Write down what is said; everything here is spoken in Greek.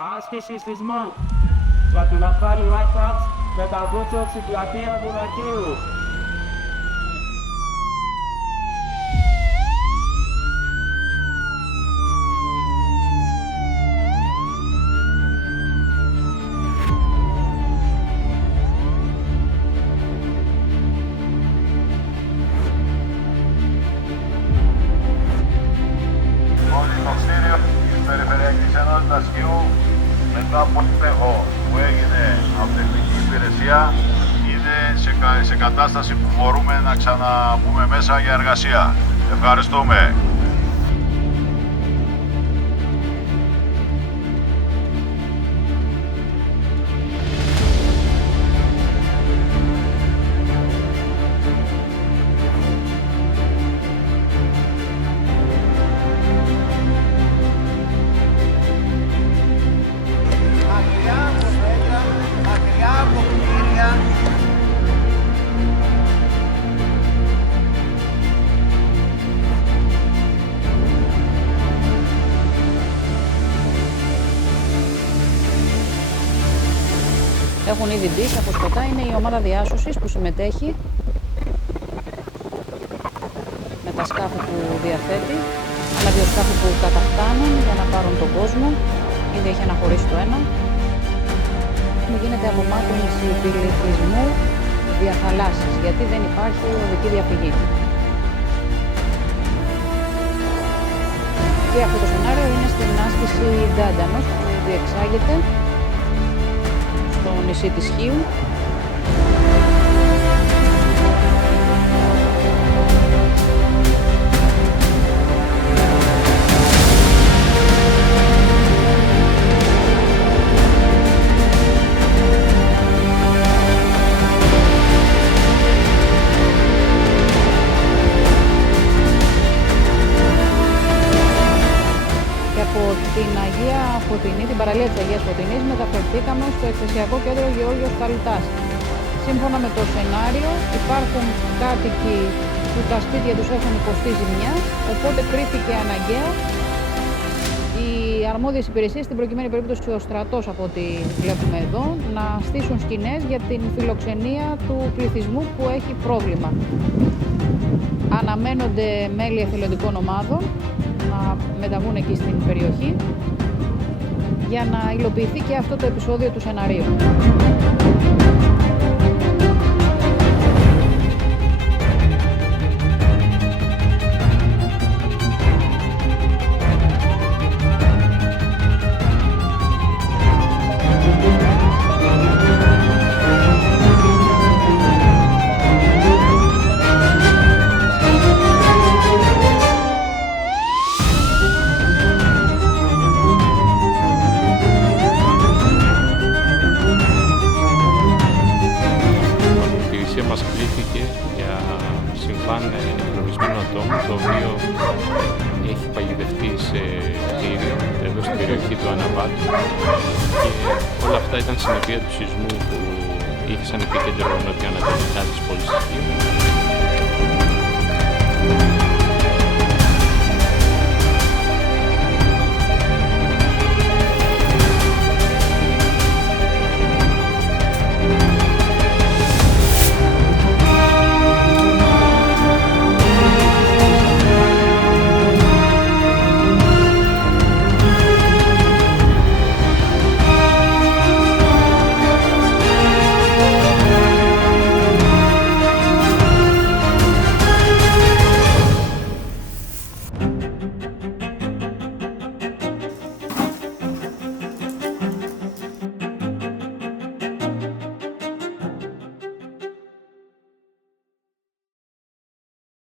Άσκηση σεισμού για την ασφάλεια Lighthouse με τα βούτσο στην πλατεία Βουλακίου. Περιφερειακής Ενότητας Χιού, μετά από έλεγχο που έγινε από την τεχνική υπηρεσία, είναι σε κατάσταση που μπορούμε να ξαναμπούμε μέσα για εργασία. Ευχαριστούμε. Έχουν ήδη μπει στα φωσκωτά, είναι η ομάδα διάσωσης που συμμετέχει με τα σκάφη που διαθέτει, άλλα δύο σκάφη που καταφτάνουν για να πάρουν τον κόσμο, ήδη έχει αναχωρήσει το ένα. Γίνεται απομάκρυνση πληθυσμού διαθαλάσσης, γιατί δεν υπάρχει οδική διαφυγή. Και αυτό το σενάριο είναι στην άσκηση Ντάντανος που διεξάγεται στο νησί της Χίου. Την Αγία Φωτεινή, την παραλία της Αγίας Φωτεινής, μεταφερθήκαμε στο εκθεσιακό κέντρο Γεώργιος Καλουτάς. Σύμφωνα με το σενάριο, υπάρχουν κάτοικοι που τα σπίτια τους έχουν υποστεί ζημιά, οπότε κρίθηκε αναγκαίο οι αρμόδιες υπηρεσίες, στην προκειμένη περίπτωση ο στρατός από ό,τι βλέπουμε εδώ, να στήσουν σκηνές για την φιλοξενία του πληθυσμού που έχει πρόβλημα. Αναμένονται μέλη εθελοντικών ομάδων να μεταβούν εκεί στην περιοχή για να υλοποιηθεί και αυτό το επεισόδιο του σεναρίου. Μας κλήθηκε για συμβάν εγκλωβισμένου ατόμου, το οποίο έχει παγιδευτεί σε κτίριο εδώ στην περιοχή του Αναβάτου, και όλα αυτά ήταν συνεπεία του σεισμού που είχε σαν επίκεντρο νοτιοανατολικά της πόλης της Χίου.